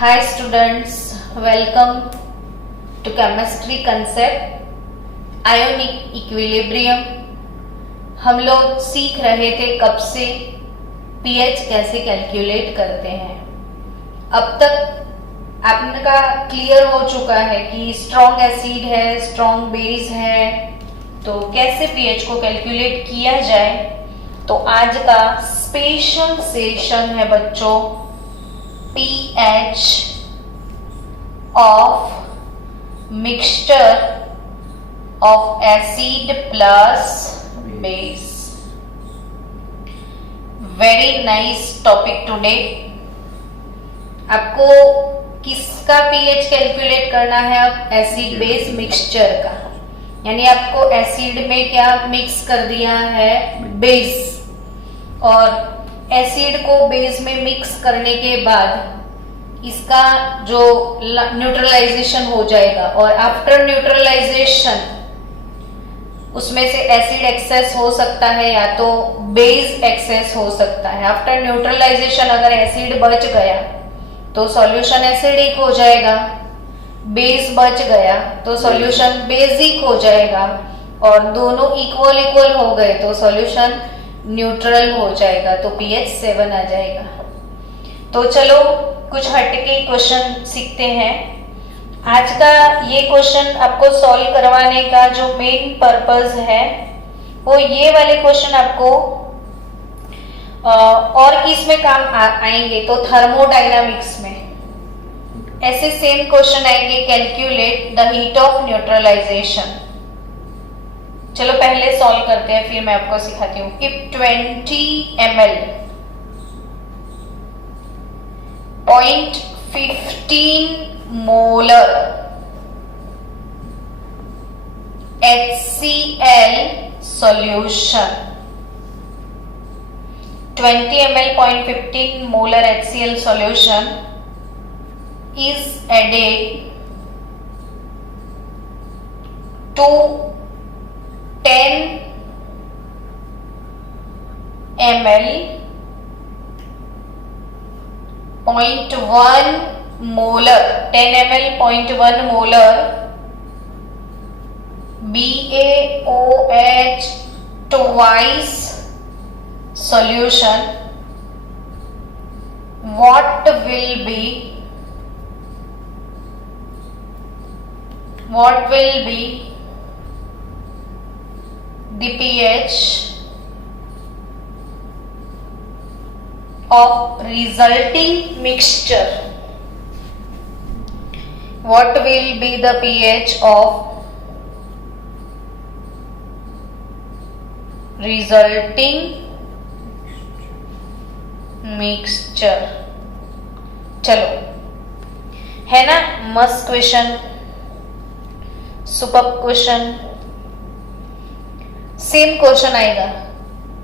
Hi students, welcome to chemistry concept ionic equilibrium। हम लोग सीख रहे थे कब से pH कैसे कैलकुलेट करते हैं। अब तक आपका क्लियर हो चुका है कि स्ट्रॉन्ग एसिड है, स्ट्रॉन्ग बेस है, तो कैसे pH को कैलकुलेट किया जाए। तो आज का स्पेशल सेशन है बच्चों pH of mixture of acid plus base। Very nice topic today। आपको किसका pH कैलकुलेट करना है? अब एसिड बेस मिक्सचर का, यानी आपको एसिड में क्या मिक्स कर दिया है? बेस। और एसिड को बेस में मिक्स करने के बाद इसका जो न्यूट्रलाइजेशन हो जाएगा, और आफ्टर न्यूट्रलाइजेशन उसमें से एसिड एक्सेस हो सकता है या तो बेस एक्सेस हो सकता है। आफ्टर न्यूट्रलाइजेशन अगर एसिड बच गया तो सॉल्यूशन एसिडिक हो जाएगा, बेस बच गया तो सॉल्यूशन बेसिक हो जाएगा, और दोनों इक्वल इक्वल हो गए तो सॉल्यूशन न्यूट्रल हो जाएगा, तो pH 7 आ जाएगा। तो चलो कुछ हटके क्वेश्चन सीखते हैं। आज का ये क्वेश्चन आपको सॉल्व करवाने का जो मेन पर्पस है वो ये वाले क्वेश्चन आपको और किस में काम आएंगे? तो थर्मोडायनामिक्स में ऐसे सेम क्वेश्चन आएंगे। Calculate the heat of neutralisation. चलो पहले सॉल्व करते हैं, फिर मैं आपको सिखाती हूँ। If 20 ml 0.15 molar HCl solution, 20 ml 0.15 molar HCl solution is added to 10 ml 0.1 molar 10 ml 0.1 molar BaOH twice solution, what will be the pH of resulting mixture? What will be the pH of resulting mixture? चलो, है ना मस्त question, super question. Same question आएगा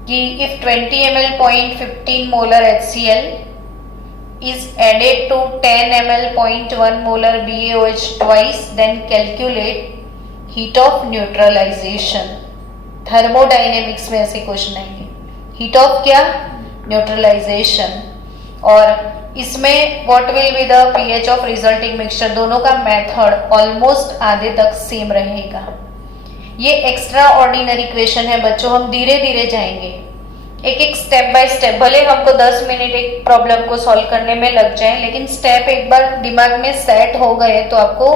कि if 20 ml 0.15 molar HCl is added to 10 ml 0.1 molar BaOH twice, then calculate heat of neutralization। Thermodynamics में ऐसे question आएंगे। Heat of क्या? न्यूट्रलाइजेशन। और इसमें what will be the pH of resulting mixture. दोनों का मेथड ऑलमोस्ट आधे तक सेम रहेगा। ये एक्स्ट्रा ऑर्डिनरी क्वेश्चन है बच्चों, हम धीरे धीरे जाएंगे, एक एक स्टेप बाय स्टेप। भले हमको 10 मिनट एक प्रॉब्लम को सॉल्व करने में लग जाए, लेकिन स्टेप एक बार दिमाग में सेट हो गए तो आपको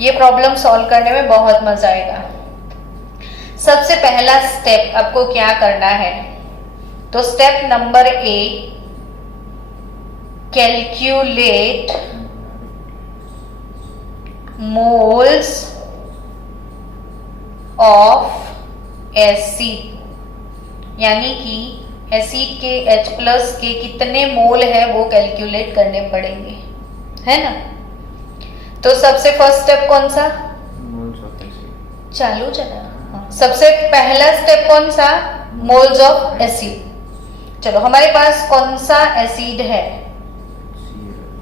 ये प्रॉब्लम सॉल्व करने में बहुत मजा आएगा। सबसे पहला स्टेप आपको क्या करना है? तो step number A, calculate moles of acid, यानी कि एसिड के H+ के कितने मोल है वो कैलकुलेट करने पड़ेंगे, है ना। तो सबसे फर्स्ट स्टेप कौन सा? चालू चला। सबसे पहला स्टेप कौन सा? Moles of acid. चलो, हमारे पास कौन सा एसिड है?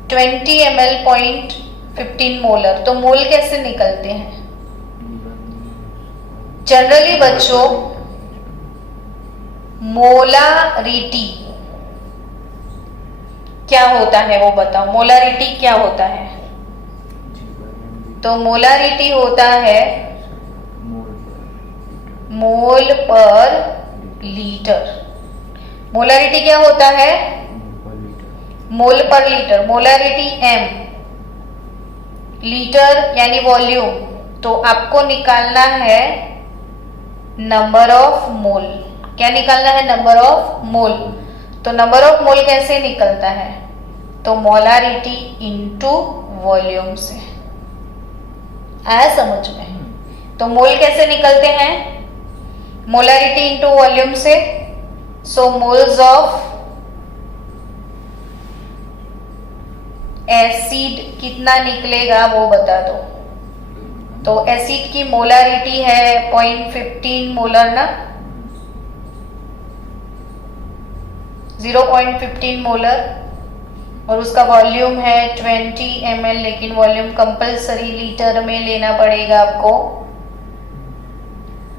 20 ml 0.15 मोलर। तो मोल कैसे निकलते हैं? जनरली बच्चों मोलारिटी क्या होता है वो बताओ, मोलारिटी क्या होता है? तो मोलारिटी होता है मोल पर लीटर। मोलारिटी क्या होता है? मोल पर लीटर। मोलारिटी m, लीटर यानी वॉल्यूम, तो आपको निकालना है नंबर ऑफ मोल। क्या निकालना है? Number of mole. तो नंबर ऑफ मोल कैसे निकलता है? तो मोलारिटी इंटू वॉल्यूम से। आया समझ में? तो मोल कैसे निकलते हैं? मोलारिटी इंटू वॉल्यूम से। सो मोल्स ऑफ एसिड कितना निकलेगा वो बता दो। तो एसिड की मोलारिटी है 0.15 मोलर ना, 0.15 मोलर, और उसका वॉल्यूम है 20 ml, लेकिन वॉल्यूम कंपलसरी लीटर में लेना पड़ेगा आपको।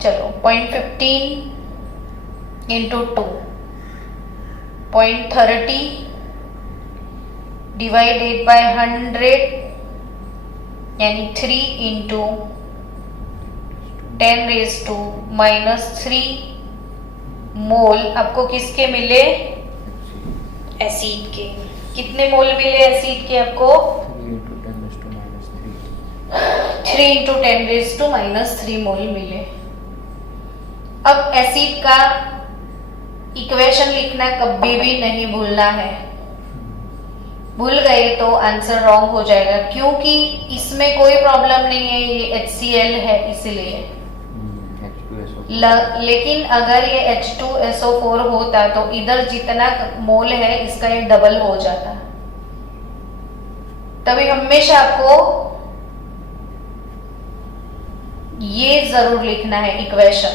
चलो 0.15 इंटू 2, 0.30 डिवाइडेड बाय 100 यानी 3 इंटू 10⁻³ मोल आपको किसके मिले? एसिड के। कितने मोल मिले एसिड के आपको? 3 इंटू 10⁻³ मोल मिले। अब एसिड का इक्वेशन लिखना कभी भी नहीं भूलना है। भूल गए तो आंसर रॉन्ग हो जाएगा, क्योंकि इसमें कोई प्रॉब्लम नहीं है, ये HCl है इसलिए। लेकिन अगर ये H2SO4 होता तो इधर जितना मोल है इसका ये डबल हो जाता। तभी हमेशा आपको ये जरूर लिखना है इक्वेशन,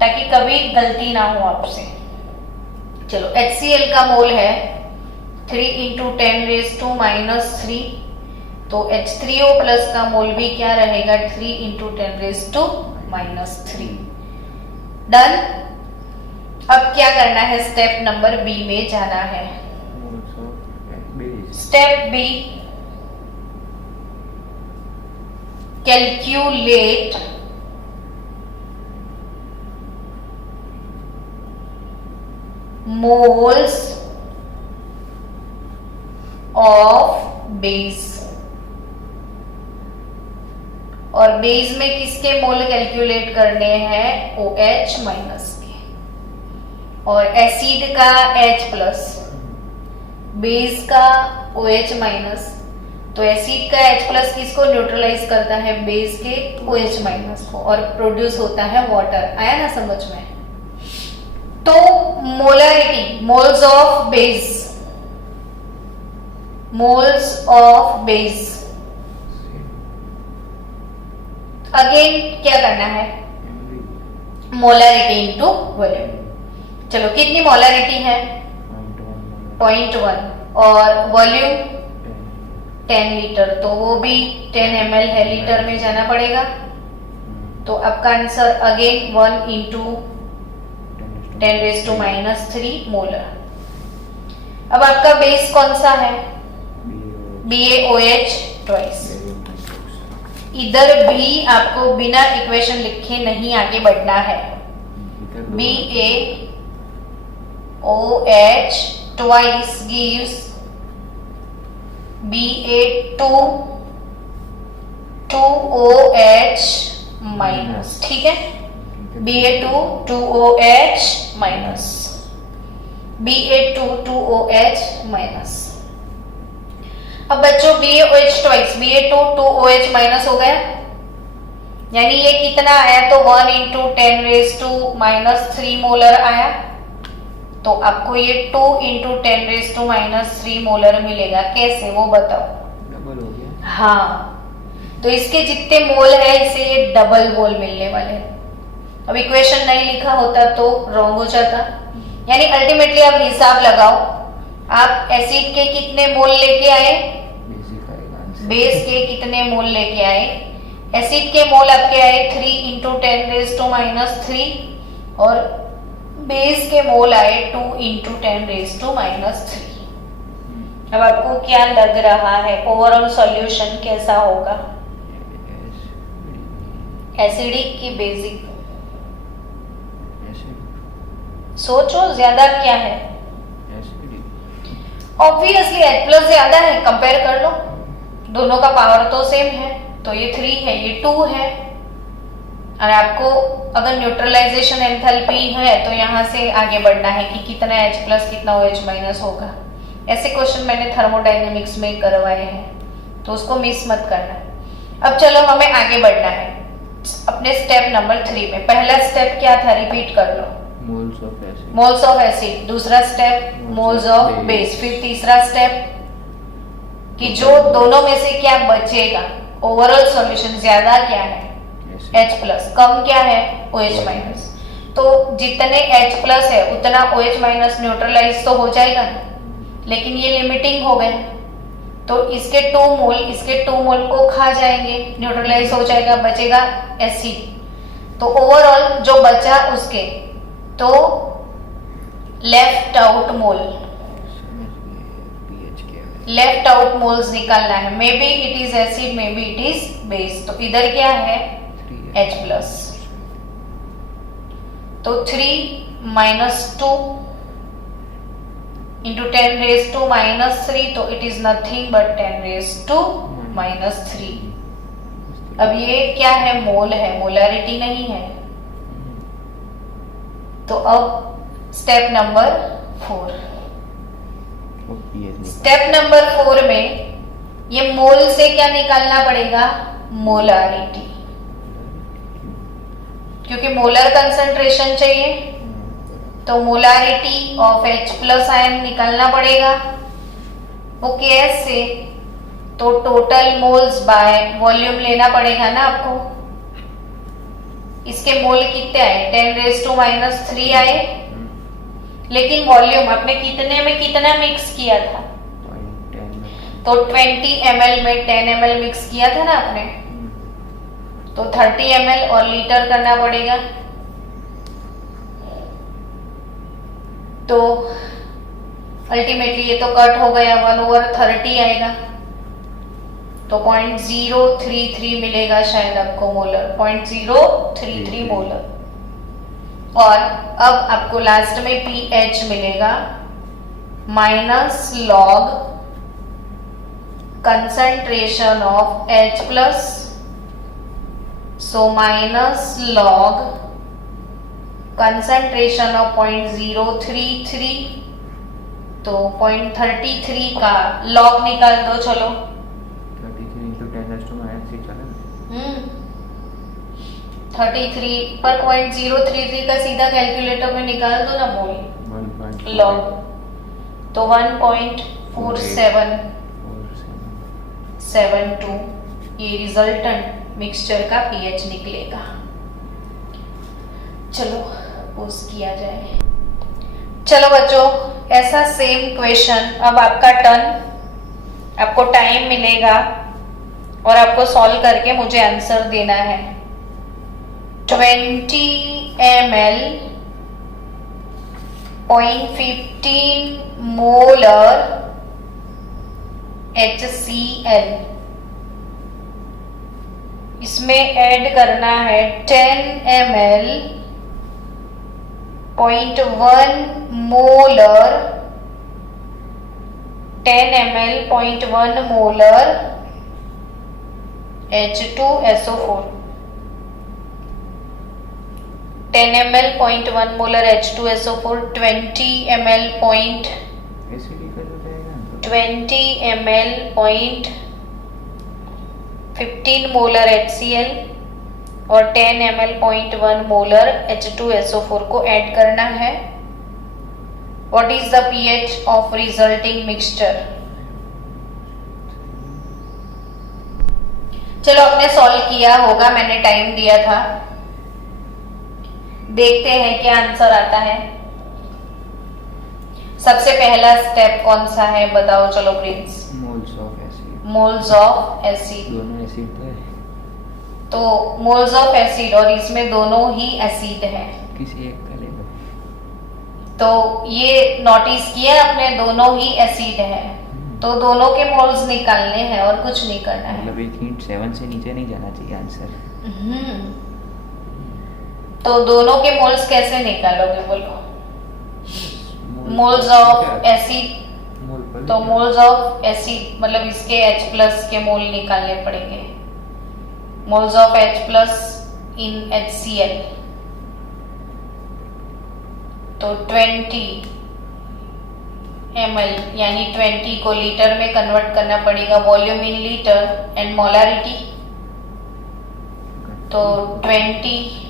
ताकि कभी गलती ना हो आपसे। चलो HCl का मोल है 3 इंटू 10⁻³ तो H3O प्लस का मोल भी क्या रहेगा? 3 इंटू 10⁻³ डन। अब क्या करना है? स्टेप नंबर बी में जाना है। Step B, calculate moles of base. और बेस में किसके मोल कैलकुलेट करने हैं? OH माइनस के। और एसिड का H प्लस, बेस का OH माइनस। तो एसिड का H प्लस किसको न्यूट्रलाइज करता है? बेस के OH माइनस को, और प्रोड्यूस होता है वाटर। आया ना समझ में? तो molarity, moles of base, moles of base. Again क्या करना है? Molarity into volume. चलो कितनी मोलारिटी है? 0.1 और वॉल्यूम 10 लीटर, तो वो भी 10 ml है, लीटर में जाना पड़ेगा। तो आपका आंसर अगेन 1 इंटू 10⁻³ मोलर। अब आपका बेस कौन सा है? BaOH twice. इधर भी आपको बिना इक्वेशन लिखे नहीं आगे बढ़ना है। BaOH twice gives Ba2OH minus. ठीक है, Ba2OH माइनस, Ba2OH माइनस। अब बच्चों BaOH ट्वाइस, Ba2OH माइनस हो गया, यानी ये कितना आया? तो 1 इंटू 10⁻³ मोलर आया। तो आपको ये 2 इंटू 10⁻³ मोलर मिलेगा। कैसे वो बताओ? डबल हो गया। हाँ, तो इसके जितने मोल है इसे ये डबल मोल मिलने वाले। अब इक्वेशन नहीं लिखा होता तो रॉन्ग हो जाता। यानी अल्टीमेटली आप हिसाब लगाओ, आप एसिड के कितने मोल लेके आए? बेस के कितने मोल लेके आए? एसिड के मोल आपके आए 3 इंटू 10⁻³ और बेस के मोल आए 2 × 10⁻³ अब आपको क्या लग रहा है ओवरऑल सॉल्यूशन कैसा होगा? एसिडिक की बेसिक? सोचो ज्यादा क्या है? ऑब्वियसली H+ ज्यादा है, कंपेयर कर लो, दोनों का पावर तो सेम है, तो ये 3 है ये 2 है। और आपको अगर न्यूट्रलाइजेशन एंथैल्पी है तो यहाँ से आगे बढ़ना है कि कितना H+ कितना OH- होगा। ऐसे क्वेश्चन मैंने थर्मोडायनेमिक्स में करवाए हैं, तो उसको मिस मत करना। अब चलो हमें आगे बढ़ना है अपने स्टेप नंबर 3 में। पहला स्टेप क्या था, रिपीट कर लो, मोल्स ऑफ एसिड। दूसरा स्टेप मोल्स ऑफ बेस। फिर तीसरा स्टेप कि जो दोनों में से क्या बचेगा, ओवरऑल सॉल्यूशन ज्यादा क्या है H+, कम क्या है OH-। तो जितने H+ है उतना OH- न्यूट्रलाइज तो हो जाएगा, लेकिन ये लिमिटिंग हो गए, तो इसके 2 मोल को खा जाएंगे, न्यूट्रलाइज हो जाएगा, बचेगा एसिड। तो ओवरऑल जो बचा उसके तो लेफ्ट आउट मोल्स निकालना है। May be it is acid, may be it is base. तो इधर क्या है H+, तो 3 - 2 × 10⁻³ तो इट इज नथिंग बट 10⁻³ अब ये क्या है, मोल है, मोलारिटी नहीं है। तो अब स्टेप नंबर 4, स्टेप नंबर 4 में ये मोल से क्या निकालना पड़ेगा, मोलारिटी, क्योंकि मोलर कंसंट्रेशन चाहिए, तो मोलारिटी ऑफ H+ आयन निकालना पड़ेगा। वो कैसे, तो टोटल मोल्स बाय वॉल्यूम लेना पड़ेगा ना आपको। इसके मोल कितने आए, 10⁻³ आए, लेकिन वॉल्यूम आपने कितने में कितना मिक्स किया था, तो 20 ml में 10 ml मिक्स किया था ना आपने, तो 30 ml और लीटर करना पड़ेगा। तो अल्टीमेटली ये तो कट हो गया, 1/30 आएगा, तो 0.033 मिलेगा शायद आपको मोलर, 0.033 मोलर। और अब आपको लास्ट में pH मिलेगा -log concentration of H+, so -log concentration of 0.033, तो 0.33 का लॉग निकाल दो। चलो 33 पर 0.033 का सीधा कैलकुलेटर में निकाल दो ना मोल लॉग, तो 1.4772 ये रिजल्टेंट मिक्सचर का pH निकलेगा। चलो पोज किया जाए। चलो बच्चों, ऐसा सेम क्वेश्चन, अब आपका टर्न, आपको टाइम मिलेगा और आपको सॉल्व करके मुझे आंसर देना है। 20 ml 0.15 मोलर HCl, इसमें ऐड करना है 10 ml 0.1 molar 10 ml 0.1 molar H2SO4, 10 ml 0.1 molar H2SO4, 20 ml 0.15 molar HCl और 10 ml 0.1 मोलर H2SO4 को ऐड करना है। What is the pH of resulting mixture? चलो आपने सॉल्व किया होगा, मैंने टाइम दिया था, देखते हैं क्या आंसर आता है। सबसे पहला स्टेप कौन सा है बताओ, चलो प्लीज। मोल्स ऑफ एसिड, दोनों एसिड है, तो मोल्स ऑफ एसिड और इसमें दोनों ही एसिड है। किसी एक का ले लो, तो ये नोटिस किया आपने, दोनों ही एसिड है, तो दोनों के मोल्स निकालने हैं और कुछ नहीं करना है। मतलब एक हिंट 7 से नीचे नहीं जाना चाहिए आंसर। तो दोनों के मोल्स कैसे निकालोगे बोलो? मोल्स ऑफ एसिड, तो मोल्स ऑफ एसिड मतलब इसके H+ के मोल निकालने पड़ेंगे। Moles of H+ in HCl, तो 20 ml यानी 20 को लीटर में कन्वर्ट करना पड़ेगा, volume in litre and molarity, तो 20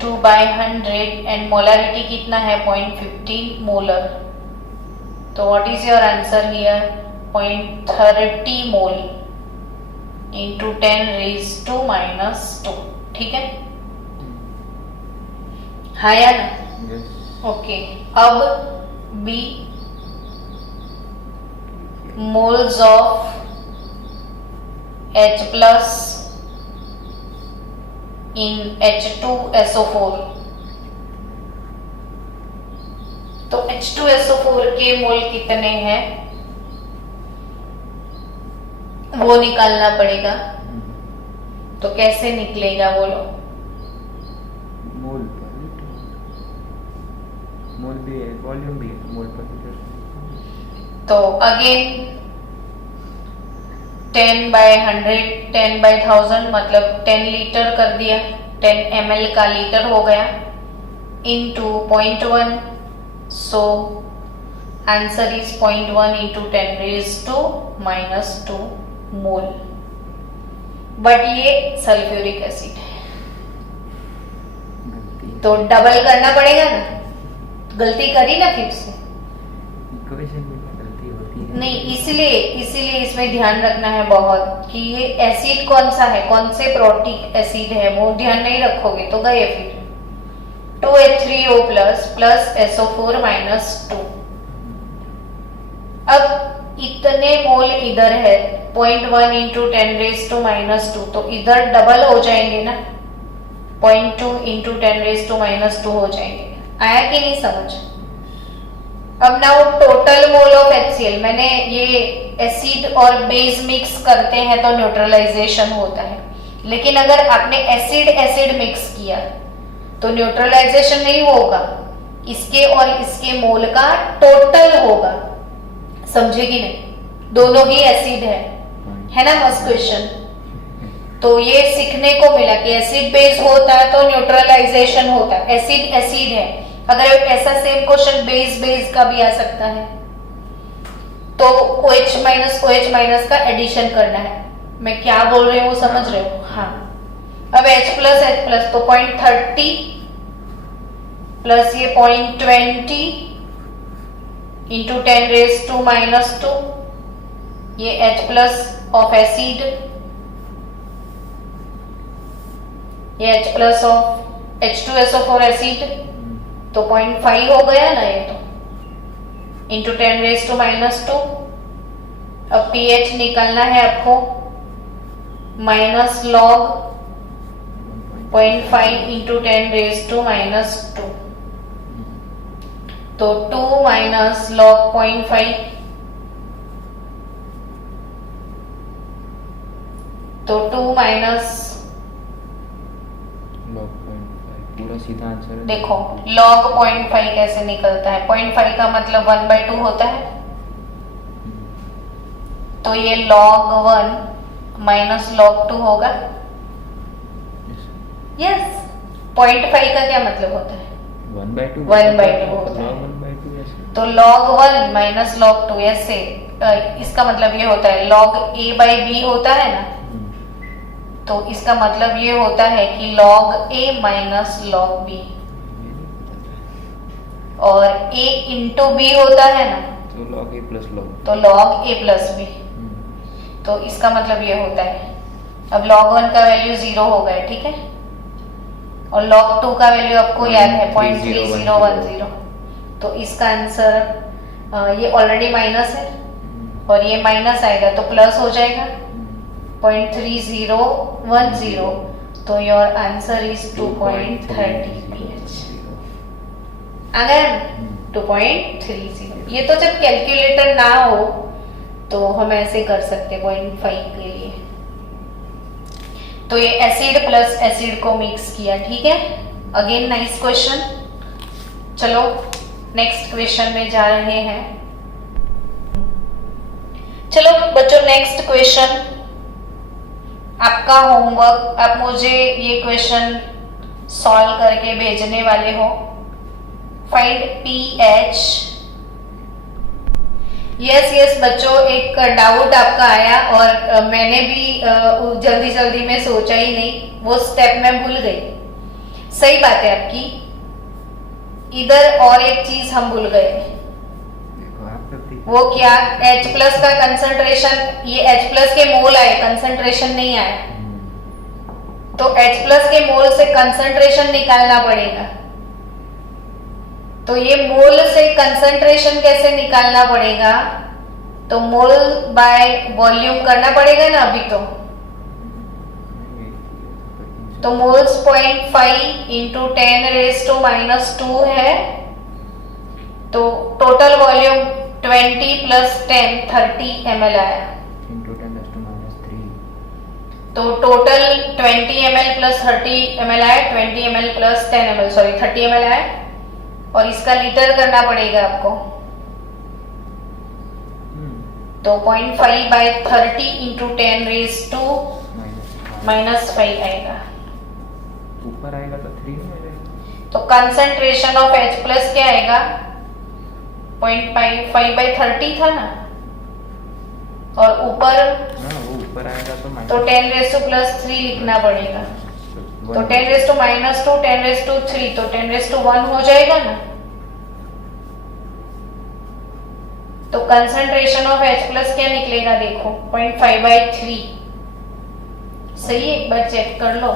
2/100 एंड मोलारिटी कितना है 0.15 मोलर। तो what is your answer here? 0.30 mole into 10⁻²। ठीक है, हाँ या ना? ओके, अब B moles of H+ in H2SO4, तो H2SO4 के मोल कितने हैं वो निकालना पड़ेगा। तो कैसे निकलेगा बोलो? मोल पर लीटर, मोल भी है वॉल्यूम भी है, मोल पर लीटर। तो अगेन 10/100 10/1000 मतलब 10 लीटर कर दिया, 10 ml का लीटर हो गया, into 0.1, so answer is 0.1 into 10⁻² mole. But ये सल्फ्यूरिक एसिड है, तो डबल करना पड़ेगा ना, गलती करी ना फिर से। इक्वेशन में गलती होती है नहीं, इसीलिए इसमें ध्यान रखना है बहुत कि ये एसिड कौन सा है, कौन से प्रोटिक एसिड है, वो ध्यान नहीं रखोगे तो गए फिर। 2H3O plus SO4 -2। अब इतने मोल इधर है 0.1 इंटू 10⁻² तो इधर डबल हो जाएंगे ना, 0.2 इंटू 10⁻² हो जाएंगे। आया कि नहीं समझ? अब now total mole of HCl, मैंने ये एसिड और बेस मिक्स करते हैं तो न्यूट्रलाइजेशन होता है, लेकिन अगर आपने एसिड एसिड मिक्स किया तो न्यूट्रलाइजेशन नहीं होगा, इसके और इसके मोल का टोटल होगा। समझे कि नहीं? दोनों ही एसिड है ना फर्स्ट क्वेश्चन। तो ये सीखने को मिला कि एसिड बेस होता है तो न्यूट्रलाइजेशन होता है, एसिड एसिड है। अगर ऐसा सेम क्वेश्चन बेस बेस का भी आ सकता है तो OH- का एडिशन करना है। मैं क्या बोल रही हूँ समझ रहे हो? हाँ। अब H+ तो 0.30 प्लस ये 0.20 इंटू 10⁻², ये H+ ऑफ एसिड, ये H+ ऑफ H2SO4 एसिड, तो 0.5 हो गया ना ये, तो इंटू 10⁻²। अब pH निकालना है आपको, माइनस लॉग 0.5 इंटू 10⁻², तो 2 माइनस लॉग 0.5, तो 2 माइनस लॉग 0.5 पूरा सीधा आंसर है। देखो लॉग 0.5 कैसे निकलता है, 0.5 का मतलब 1/2 होता है, तो ये log 1 माइनस log 2 होगा। यस, 0.5 का क्या मतलब होता है? 1/2 होता है, 1/2 ऐसे। तो log 1 माइनस log 2 ऐसे, इसका मतलब ये होता है log A/B होता है ना, तो इसका मतलब ये होता है कि log A minus log B, और A इंटू B होता है ना, तो log A प्लस log, तो log A प्लस B, तो इसका मतलब ये होता है। अब log 1 का वैल्यू 0 हो गया, ठीक है, और log 2 का वैल्यू आपको याद है 0.3010, तो इसका आंसर ये ऑलरेडी माइनस है और ये माइनस आएगा तो प्लस हो जाएगा 0.3010, तो योर आंसर इज 2.30 pH। आ गया ना 2.30। ये तो जब कैलकुलेटर ना हो तो हम ऐसे कर सकते हैं 0.5 के लिए। तो ये एसिड प्लस एसिड को मिक्स किया, ठीक है। Again nice question. चलो नेक्स्ट क्वेश्चन में जा रहे हैं। चलो बच्चों नेक्स्ट क्वेश्चन आपका होमवर्क, आप मुझे ये क्वेश्चन सॉल्व करके भेजने वाले हो। Find pH. यस बच्चों, एक डाउट आपका आया और मैंने भी जल्दी जल्दी में सोचा ही नहीं, वो स्टेप मैं भूल गई। सही बात है आपकी, इधर और एक चीज हम भूल गए। वो क्या? H प्लस का कंसंट्रेशन, ये H प्लस के मोल आए, कंसंट्रेशन नहीं आया। तो H प्लस के मोल से कंसंट्रेशन निकालना पड़ेगा। तो ये मोल से कंसंट्रेशन कैसे निकालना पड़ेगा? तो मोल बाय वॉल्यूम करना पड़ेगा ना अभी तो मोल्स 0.5 इंटू 10⁻⁻² है। तो टोटल वॉल्यूम 20 प्लस 10 30 ml आया। तो टोटल 20 ml प्लस 30 ml आया, 20 ml plus 10 ml, sorry 30 ml आया। और इसका लीटर करना पड़ेगा आपको। तो 0.5 बाय 30 इंटू 10⁻⁻5 आएगा। ऊपर आएगा तो 3 हो जाएगा। तो कंसंट्रेशन ऑफ H प्लस क्या आएगा? 0.5 बाय 30 था ना, और ऊपर वो ऊपर आएगा तो 10⁻+3 लिखना पड़ेगा। तो 10⁻⁻2 10⁻3 तो 10⁻1 हो जाएगा ना। तो कंसंट्रेशन ऑफ H प्लस क्या निकलेगा देखो, 0.5 बाय 3। सही है, एक बार चेक कर लो।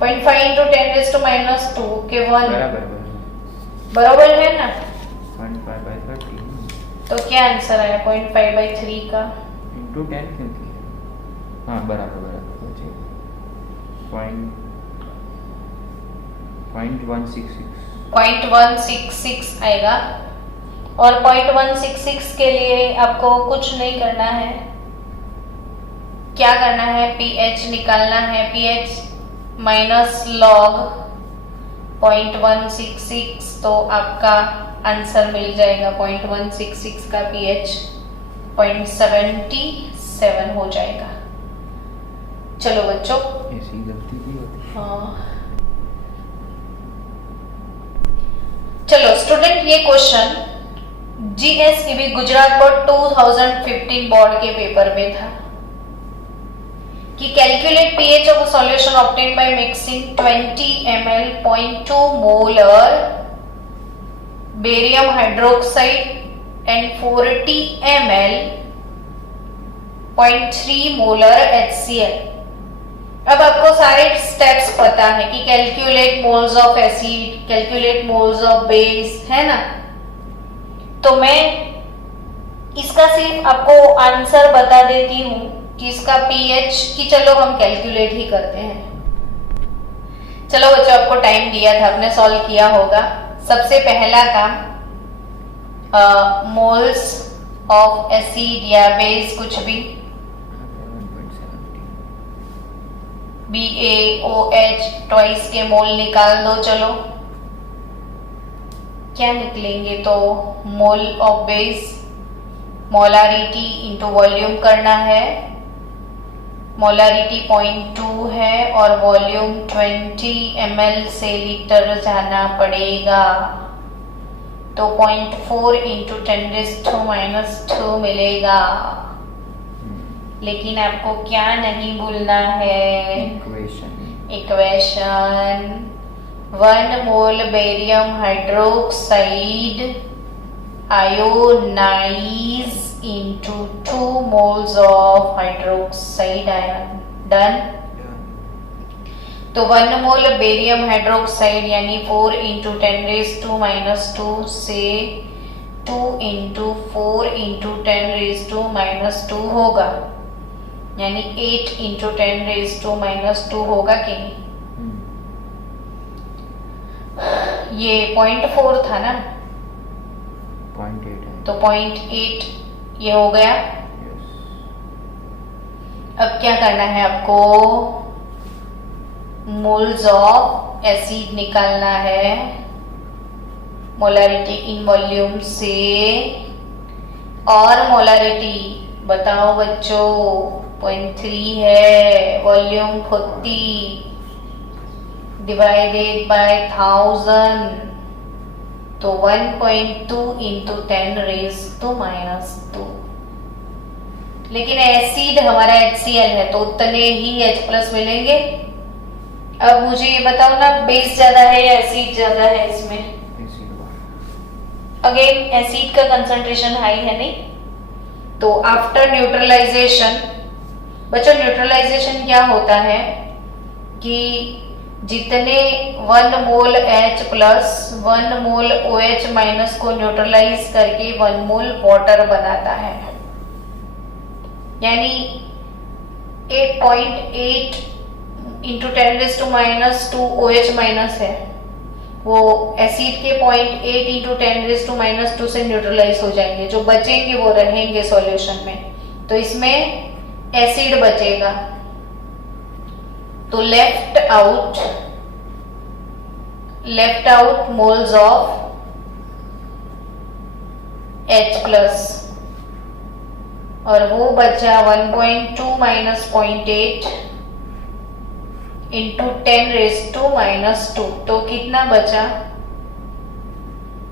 0.5 इंटू 10⁻2 के 1 बराबर है ना। 0.5 बाय 30। तो क्या आंसर आया 0.5 बाय 3 का? इंटू 10 क्योंकि हाँ बराबर 0.166 आएगा। और 0.166 के लिए आपको कुछ नहीं करना है। क्या करना है? पीएच निकालना है। पीएच माइनस लॉग 0.166, तो आपका आंसर मिल जाएगा 0.166 का पीएच 0.77 हो जाएगा। चलो बच्चों, ऐसी गलती भी होती है। हाँ चलो स्टूडेंट, ये क्वेश्चन जीएसईबी गुजरात बोर्ड 2015 बोर्ड के पेपर में था कि calculate pH of a solution obtained by mixing 20 ml 0.2 molar barium hydroxide and 40 ml 0.3 molar HCl। अब आपको सारे स्टेप्स पता है कि calculate moles of acid, calculate moles of base, है ना। तो मैं इसका सिर्फ आपको आंसर बता देती हूँ कि इसका पीएच की चलो हम कैलकुलेट ही करते हैं। चलो बच्चों, आपको टाइम दिया था, आपने सॉल्व किया होगा। सबसे पहला काम मोल्स ऑफ एसिड या बेस कुछ भी, BaOH ट्वाइस के मोल निकाल दो। चलो क्या निकलेंगे? तो mole of base, molarity into volume करना है। मोलारिटी 0.2 है और वॉल्यूम 20 ml से लीटर जाना पड़ेगा। तो 0.4 इंटू 10⁻² मिलेगा। लेकिन आपको क्या नहीं भूलना है? Equation 1 mole barium hydroxide ionise into 2 moles of hydroxide ion। Done. तो 1 मोल बेरियम हाइड्रोक्साइड यानी 4 इंटू 10⁻² से 2 इंटू 4 इंटू 10⁻² होगा, यानी 8 इंटू 10⁻² होगा कि नहीं? ये 0.4 था ना, 0.8 है। तो 0.8 ये हो गया। यस। अब क्या करना है आपको, मोल्स ऑफ एसिड निकालना है, मोलारिटी इन वॉल्यूम से। और मोलारिटी बताओ बच्चों, 0.3 है, वॉल्यूम 40 डिवाइडेड बाय 1000, तो 1.2 इंटू 10 रेज टू -2। लेकिन एसिड हमारा HCl है तो उतने ही H+ मिलेंगे। अब मुझे ये बताओ ना, बेस ज्यादा है या एसिड ज्यादा है इसमें? अगेन एसिड का कंसंट्रेशन हाई है नहीं, तो आफ्टर न्यूट्रलाइजेशन, बच्चों न्यूट्रलाइजेशन क्या होता है कि जितने 1 मोल H+ 1 मोल OH- को न्यूट्रलाइज करके 1 मोल वाटर बनाता है। यानी 8.8 इंटू 10⁻² OH- है, वो एसिड के 0.8 इंटू 10⁻² से न्यूट्रलाइज हो जाएंगे। जो बचेंगे वो रहेंगे सॉल्यूशन में, तो इसमें एसिड बचेगा। तो left out moles of H+, और वो बचा 1.2 - 0.8 इंटू 10⁻²। तो कितना बचा?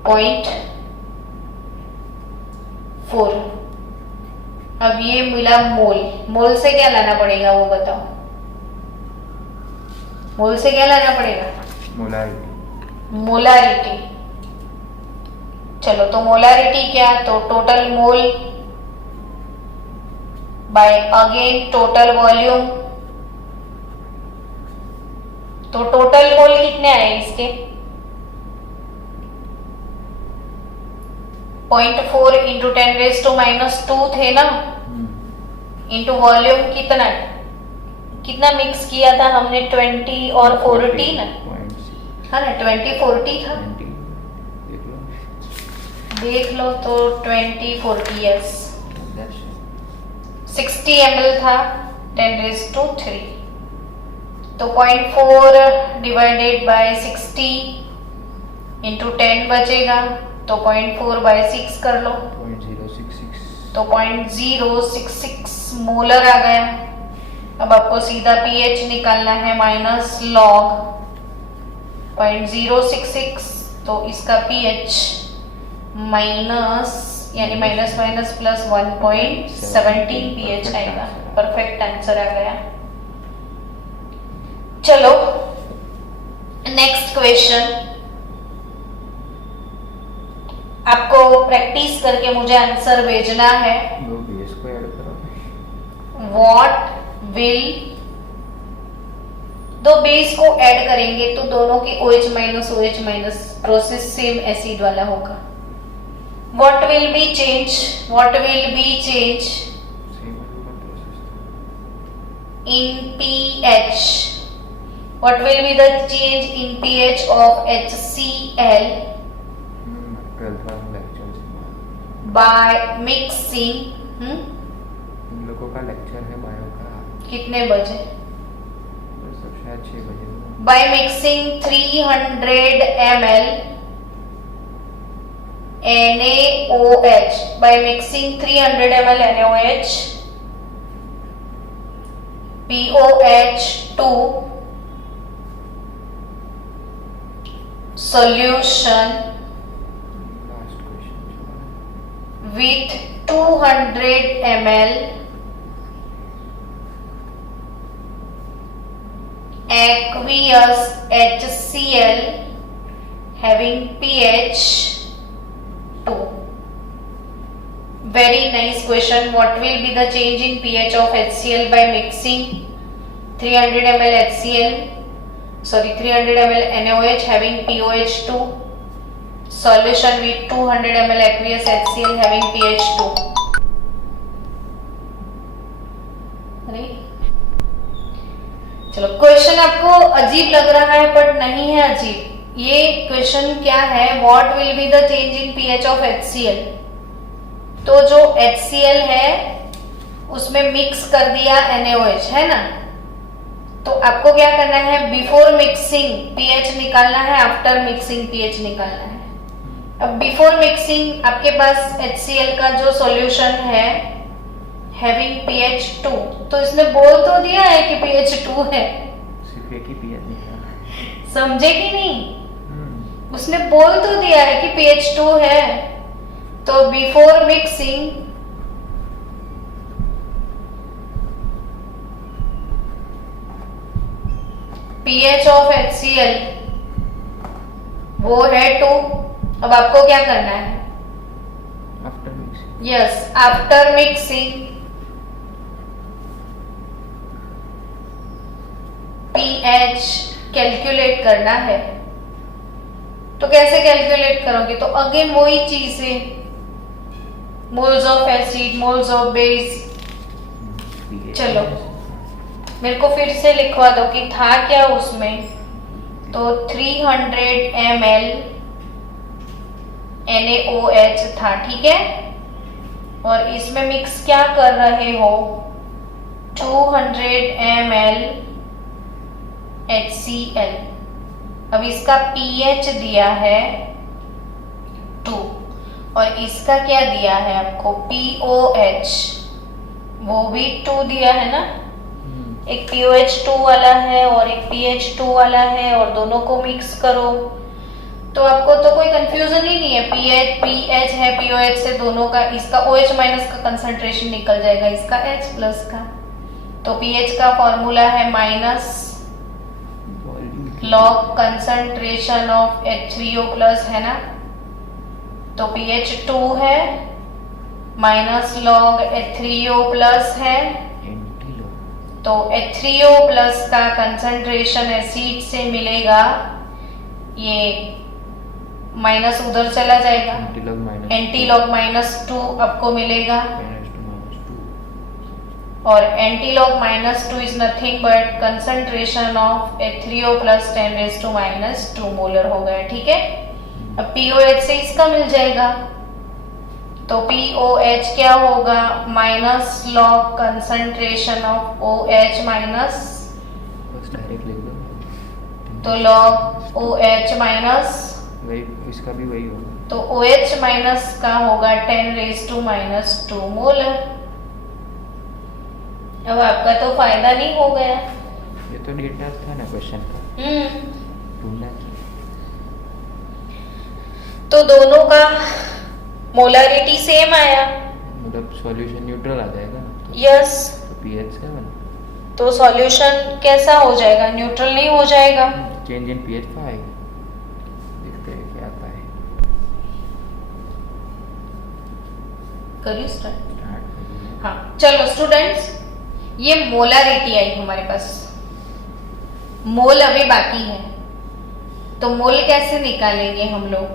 0.4। अब ये मिला मोल से क्या लाना पड़ेगा वो बताओ, मोल से क्या लाना पड़ेगा? मोलारिटी। चलो, तो मोलारिटी क्या, तो total mole by again total volume. तो टोटल मोल कितने आए इसके? 0.4 इंटू 10⁻² थे ना, इंटू वॉल्यूम कितना मिक्स किया था हमने? 20 और 40 ना, है ना, 20-40 था। देख लो तो 20-40, यस, 60 ml था 10⁻³ तो 0.4 डिवाइडेड बाय 60 इंटू 10 बचेगा, तो 0.4 बाय 6 कर लो, 0.066, तो 0.066 मोलर आ गया। अब आपको सीधा pH निकालना है, माइनस लॉग 0.066, तो इसका pH माइनस यानी माइनस प्लस 1.17 pH आएगा। परफेक्ट आंसर आ गया। चलो नेक्स्ट क्वेश्चन, आपको प्रैक्टिस करके मुझे आंसर भेजना है। वो बेस को ऐड करो। व्हाट विल, दो बेस को ऐड करेंगे तो दोनों के OH- प्रोसेस सेम एसिड वाला होगा। What will be change? In pH. What will be the change in pH of HCl by mixing? इन लोगों का लेक्चर है बायो का। कितने बजे? सब शायद 6 बजे। By mixing 300 ml NaOH, by mixing 300 ml NaOH, POH2 solution with 200 ml aqueous HCl having pH 2. Very nice question. What will be the change in pH of HCl by mixing 300 ml HCl, 300 ml NaOH having POH2 solution with 200 ml aqueous HCl having pH 2. चलो, question आपको अजीब लग रहा है but नहीं है अजीब, ये क्वेश्चन क्या है, what will be the change in pH of HCl। तो जो HCl है उसमें मिक्स कर दिया NaOH, है ना। तो आपको क्या करना है, बिफोर मिक्सिंग पीएच निकालना है, आफ्टर मिक्सिंग पीएच निकालना है। अब बिफोर मिक्सिंग आपके पास HCl का जो सॉल्यूशन है हैविंग pH 2, तो इसने बोल तो दिया है कि pH 2 है, सिर्फ एक ही पीएच निकाला है। समझे कि नहीं। उसने बोल तो दिया है कि pH 2 है। तो before mixing pH of HCl वो है 2। अब आपको क्या करना है, after mixing, yes after mixing pH calculate करना है। तो कैसे कैलकुलेट करोगे, तो अगेन वही चीज है, moles of acid, moles of base. चलो मेरे को फिर से लिखवा दो कि था क्या उसमें। तो 300 ml NaOH था, ठीक है। और इसमें मिक्स क्या कर रहे हो, 200 ml HCl। अब इसका pH दिया है 2 और इसका क्या दिया है आपको, POH, वो भी 2 दिया है ना। एक POH 2 वाला है और एक pH 2 वाला है, और दोनों को मिक्स करो तो आपको तो कोई कंफ्यूजन ही नहीं है। pH है, POH से दोनों का, इसका OH माइनस का कंसंट्रेशन निकल जाएगा, इसका H प्लस का। तो pH का फॉर्मूला है minus log concentration of H3O plus, है ना। तो pH 2 है माइनस लॉग H3O प्लस है, तो H3O प्लस का कंसंट्रेशन एसिड से मिलेगा, ये माइनस उधर चला जाएगा, एंटीलॉग माइनस 2 आपको मिलेगा। और antilog minus 2 is nothing but concentration of H3O plus 10⁻⁻² molar हो गया, ठीक है। अब POH से इसका मिल जाएगा, तो POH क्या होगा, minus log concentration of OH minus, direct लिख दो, तो लॉग OH माइनस, वही इसका भी वही होगा, तो OH माइनस का होगा 10⁻² मोलर। अब आपका तो फायदा नहीं हो गया। ये तो डेटा था ना क्वेश्चन का, ढूंढना चाहिए। तो दोनों का मोलारिटी सेम आया, मतलब सॉल्यूशन न्यूट्रल आ जाएगा ना। यस। तो pH 7, तो सॉल्यूशन कैसा हो जाएगा, न्यूट्रल नहीं हो जाएगा। चेंज इन pH 5, देखते हैं क्या आता है। करिए स्टार्ट। हाँ चलो स्टूडेंट्स, ये मोलारिटी आई हमारे पास, मोल अभी बाकी है। तो मोल कैसे निकालेंगे हम लोग,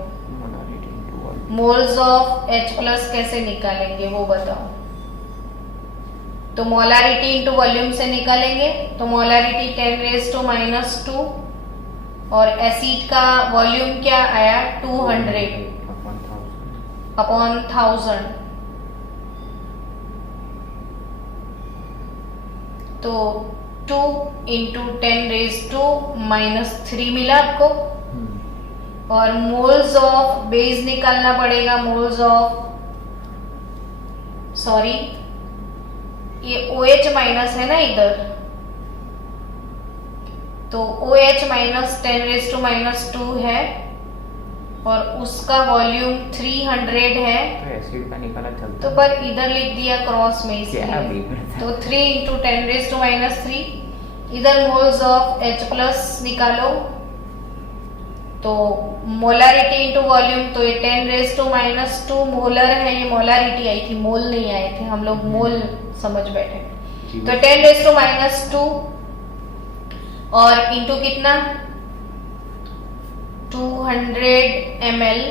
मोल्स ऑफ H प्लस कैसे निकालेंगे वो बताओ। तो मोलारिटी इंटू वॉल्यूम से निकालेंगे, तो मोलारिटी 10⁻⁻² और एसिड का वॉल्यूम क्या आया 200 अपॉन 1000। तो 2 इंटू 10⁻⁻³ मिला आपको। और मोल्स ऑफ बेस निकालना पड़ेगा, मोल्स ऑफ, सॉरी ये OH माइनस है ना इधर, तो OH माइनस 10⁻⁻² है और उसका वॉल्यूम 300 है। तो एसिड का निकाला चलता तो पर इधर लिख दिया क्रॉस में इसलिए, तो 3 इंटू 10⁻⁻³ इधर मोल्स ऑफ H प्लस निकालो। तो मोलारिटी इंटू वॉल्यूम, तो ये 10⁻⁻² मोलर है, ये मोलारिटी आई थी, मोल नहीं आए थे, हम लोग मोल समझ बैठे। तो 10⁻⁻² और इंटू कितना 200 ml,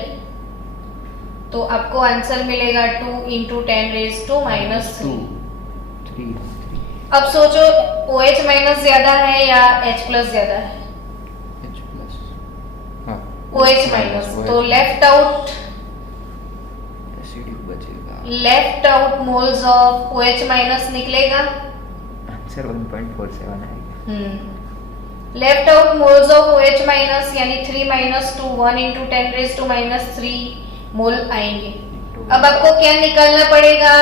तो आपको आंसर मिलेगा 2 इंटू 10⁻⁻3। अब सोचो OH माइनस ज्यादा है या H प्लस ज्यादा है। H प्लस, हाँ OH माइनस, तो लेफ्ट आउट एसिड बचेगा। मोल्स ऑफ OH माइनस निकलेगा। आंसर 1.47 आएगा। Left out moles of OH minus यानी 3 माइनस 2 1 इंटू 10⁻³ मोल आएंगे। अब आपको क्या निकालना पड़ेगा?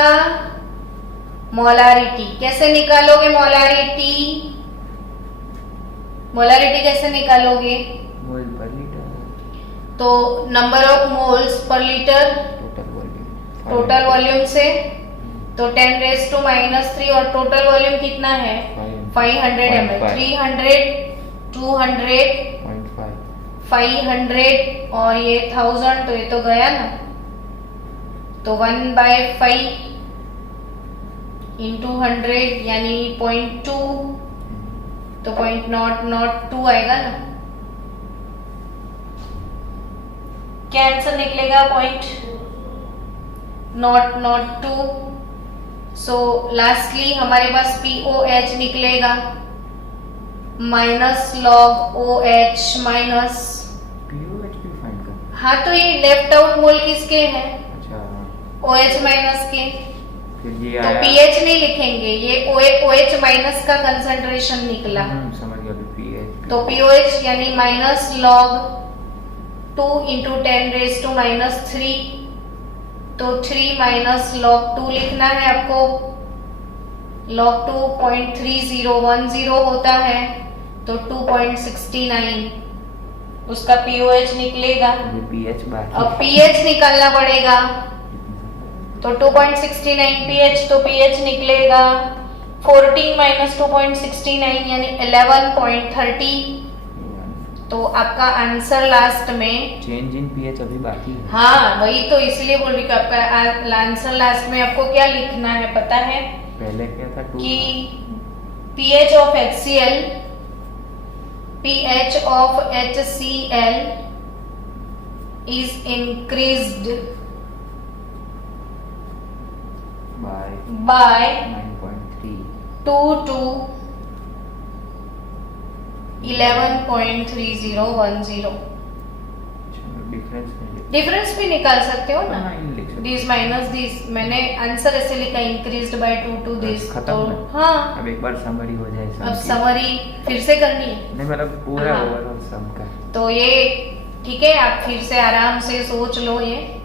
मोलारिटी। कैसे निकालोगे मोलारिटी? मोलारिटी कैसे निकालोगे? मोल पर लीटर। तो number of moles per litre total volume से, तो 10⁻³ और टोटल वॉल्यूम कितना है? 500 ml। 300 200 500 और ये 1000, तो ये तो गया ना, तो 1/5 इंटू 100 यानी 0.2, तो 0.002 आएगा ना। क्या आंसर निकलेगा? 0.002। सो लास्टली हमारे पास POH निकलेगा minus log OH minus, POH भी फाइंड कर। हाँ तो ये लेफ्ट आउट मोल किसके हैं? अच्छा, OH माइनस के। फिर ये तो आया। pH नहीं लिखेंगे, ये OH माइनस का कंसंट्रेशन निकला। समझ गया। pH तो POH यानी माइनस लॉग 2 इंटू 10⁻³ तो 3 माइनस लॉग 2 लिखना है आपको। लॉग 2 0.3010 होता है, तो 2.69 उसका POH निकलेगा। ये pH बाकी। अब pH निकालना पड़ेगा, तो 2.69 pH, तो pH निकलेगा 14 माइनस 2.69 यानी 11.30। तो आपका आंसर लास्ट में चेंज इन pH अभी बाकी है। हाँ वही तो इसलिए बोल रही हूँ कि आपका आंसर लास्ट में आपको क्या लिखना है पता है? पहले क्या था? 2 कि pH of HCl pH of HCl is increased by 9.3 2 to 11.3010। Difference भी निकाल सकते हो ना, दिस माइनस दिस। मैंने आंसर ऐसे लिखा इंक्रीज्ड बाय 2 to दिस। खत्म तो है। हाँ अब एक बार समरी हो जाए। अब समरी फिर से करनी है। नहीं मतलब पूरा हाँ। ओवरऑल सम का। तो ये ठीक है, आप फिर से आराम से सोच लो ये।